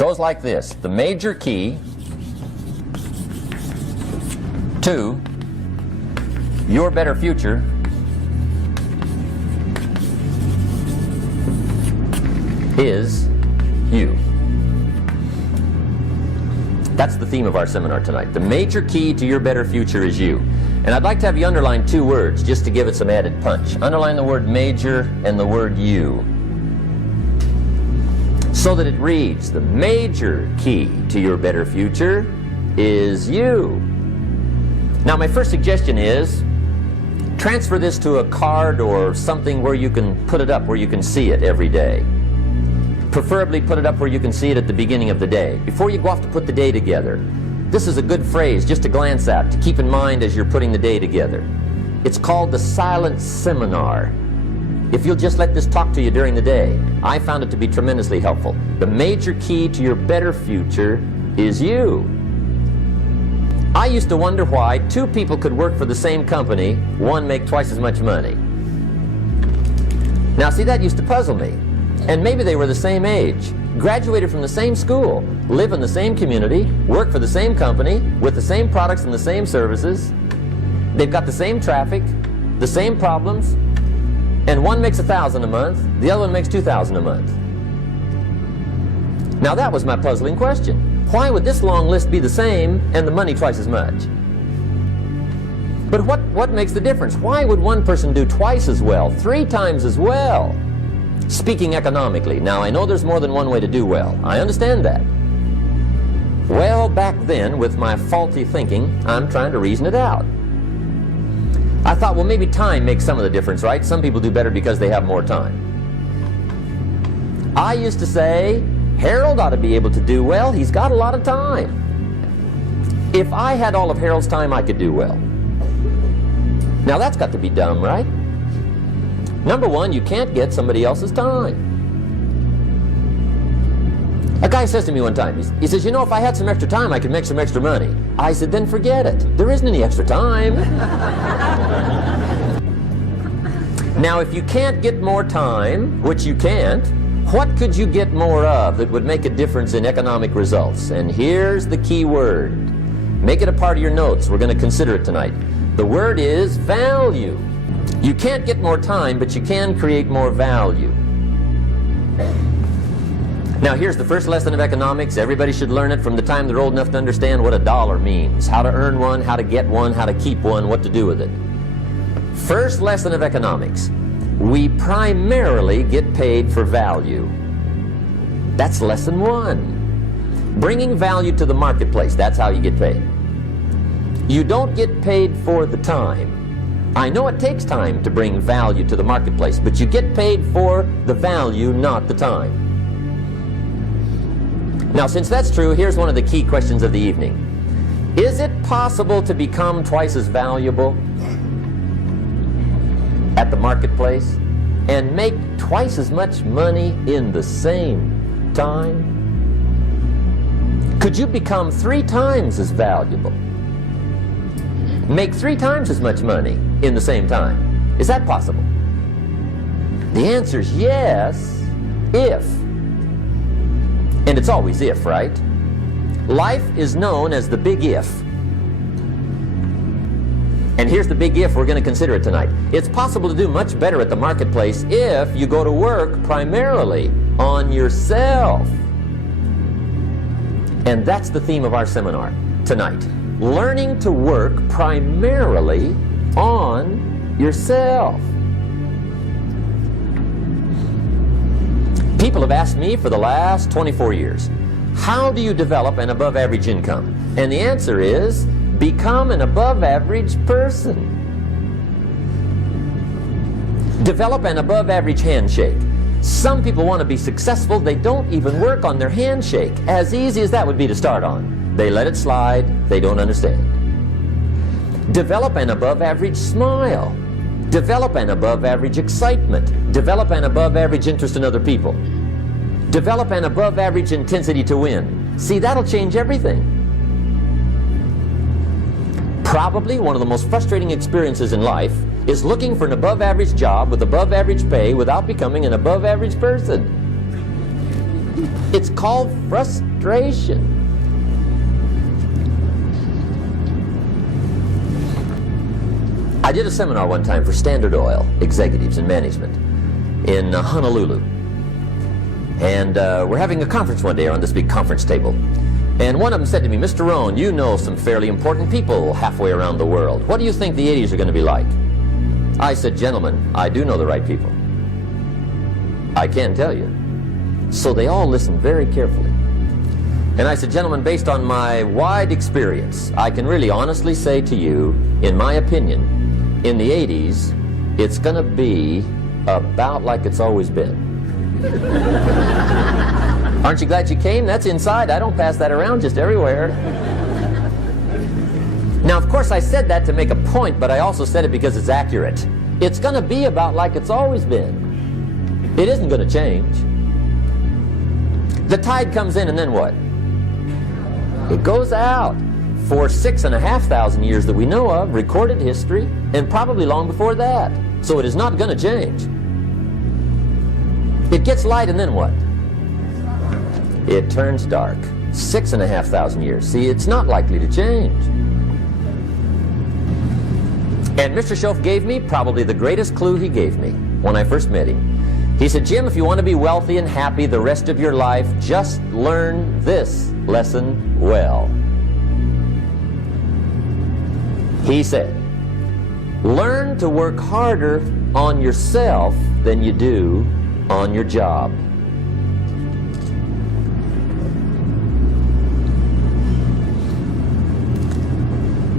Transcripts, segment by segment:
Goes like this. The major key to your better future is you. That's the theme of our seminar tonight. The major key to your better future is you. And I'd like to have you underline two words just to give it some added punch. Underline the word major and the word you, so that it reads, the major key to your better future is you. Now, my first suggestion is transfer this to a card or something where you can put it up, where you can see it every day. Preferably put it up where you can see it at the beginning of the day, before you go off to put the day together. This is a good phrase just to glance at, to keep in mind as you're putting the day together. It's called the silent seminar. If you'll just let this talk to you during the day, I found it to be tremendously helpful. The major key to your better future is you. I used to wonder why two people could work for the same company, one make twice as much money. Now see, that used to puzzle me. And maybe they were the same age, graduated from the same school, live in the same community, work for the same company, with the same products and the same services. They've got the same traffic, the same problems, and one makes $1,000 a month, the other one makes $2,000 a month. Now that was my puzzling question. Why would this long list be the same and the money twice as much? But what makes the difference? Why would one person do twice as well, 3 times as well? Speaking economically. Now, I know there's more than one way to do well. I understand that. Well, back then, with my faulty thinking, I'm trying to reason it out. I thought, well, maybe time makes some of the difference, right? Some people do better because they have more time. I used to say, Harold ought to be able to do well. He's got a lot of time. If I had all of Harold's time, I could do well. Now, that's got to be dumb, right? Number one, you can't get somebody else's time. A guy says to me one time, he says, you know, if I had some extra time, I could make some extra money. I said, then forget it. There isn't any extra time. Now, if you can't get more time, which you can't, what could you get more of that would make a difference in economic results? And here's the key word. Make it a part of your notes. We're going to consider it tonight. The word is value. You can't get more time, but you can create more value. Now, here's the first lesson of economics. Everybody should learn it from the time they're old enough to understand what a dollar means, how to earn one, how to get one, how to keep one, what to do with it. First lesson of economics. We primarily get paid for value. That's lesson 1. Bringing value to the marketplace, that's how you get paid. You don't get paid for the time. I know it takes time to bring value to the marketplace, but you get paid for the value, not the time. Now, since that's true, here's one of the key questions of the evening. Is it possible to become twice as valuable at the marketplace and make twice as much money in the same time? Could you become 3 times as valuable? Make 3 times as much money in the same time? Is that possible? The answer is yes, if. And it's always if, right? Life is known as the big if. And here's the big if we're going to consider it tonight. It's possible to do much better at the marketplace if you go to work primarily on yourself. And that's the theme of our seminar tonight. Learning to work primarily on yourself. People have asked me for the last 24 years, how do you develop an above average income? And the answer is, become an above average person. Develop an above average handshake. Some people want to be successful, they don't even work on their handshake. As easy as that would be to start on. They let it slide, they don't understand. Develop an above average smile. Develop an above average excitement. Develop an above average interest in other people. Develop an above average intensity to win. See, that'll change everything. Probably one of the most frustrating experiences in life is looking for an above average job with above average pay without becoming an above average person. It's called frustration. I did a seminar one time for Standard Oil executives and management in Honolulu. And we're having a conference one day on this big conference table. And one of them said to me, "Mr. Rohn, you know some fairly important people halfway around the world. What do you think the 80s are going to be like?" I said, "Gentlemen, I do know the right people. I can tell you." So they all listened very carefully. And I said, "Gentlemen, based on my wide experience, I can really honestly say to you, in my opinion, in the 80s, it's going to be about like it's always been." Aren't you glad you came? That's inside. I don't pass that around just everywhere. Now, of course, I said that to make a point, but I also said it because it's accurate. It's going to be about like it's always been. It isn't going to change. The tide comes in, and then what? It goes out. For 6,500 years that we know of, recorded history, and probably long before that. So it is not going to change. It gets light, and then what? It turns dark. 6,500 years. See, it's not likely to change. And Mr. Schoaf gave me probably the greatest clue he gave me when I first met him. He said, "Jim, if you want to be wealthy and happy the rest of your life, just learn this lesson well." He said, "Learn to work harder on yourself than you do on your job."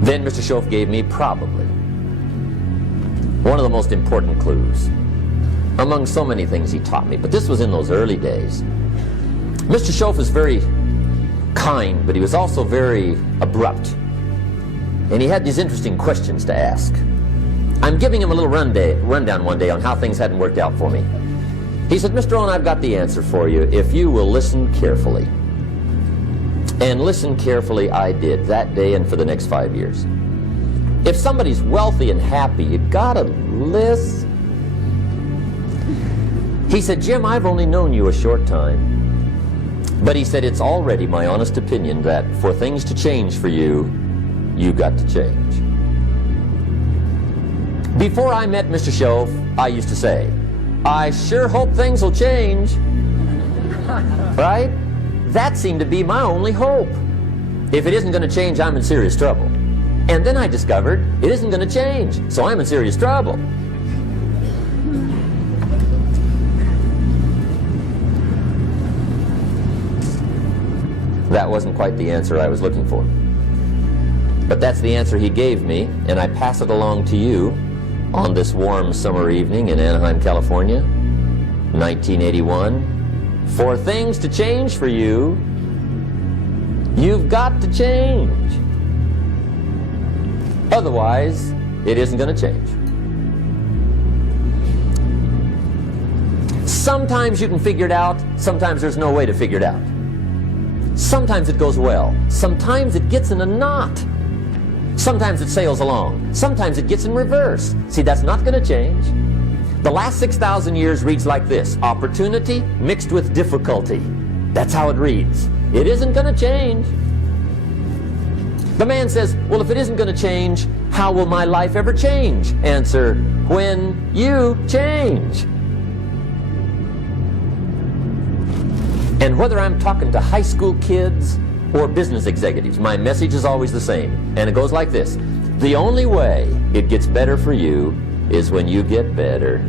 Then Mr. Schoaf gave me probably one of the most important clues among so many things he taught me, but this was in those early days. Mr. Schoaf was very kind, but he was also very abrupt. And he had these interesting questions to ask. I'm giving him a little rundown one day on how things hadn't worked out for me. He said, "Mr. Rohn, I've got the answer for you if you will listen carefully." And listen carefully I did that day and for the next 5 years. If somebody's wealthy and happy, you gotta listen. He said, "Jim, I've only known you a short time." But he said, "It's already my honest opinion that for things to change for you, you got to change." Before I met Mr. Schoaf, I used to say, "I sure hope things will change." Right? That seemed to be my only hope. If it isn't going to change, I'm in serious trouble. And then I discovered it isn't going to change, so I'm in serious trouble. That wasn't quite the answer I was looking for. But that's the answer he gave me, and I pass it along to you on this warm summer evening in Anaheim, California, 1981. For things to change for you, you've got to change. Otherwise, it isn't going to change. Sometimes you can figure it out, sometimes there's no way to figure it out. Sometimes it goes well, sometimes it gets in a knot. Sometimes it sails along, sometimes it gets in reverse. See, that's not going to change. The last 6,000 years reads like this: opportunity mixed with difficulty. That's how it reads. It isn't going to change. The man says, "Well, if it isn't going to change, how will my life ever change?" Answer, when you change. And whether I'm talking to high school kids or business executives, my message is always the same. And it goes like this: the only way it gets better for you is when you get better.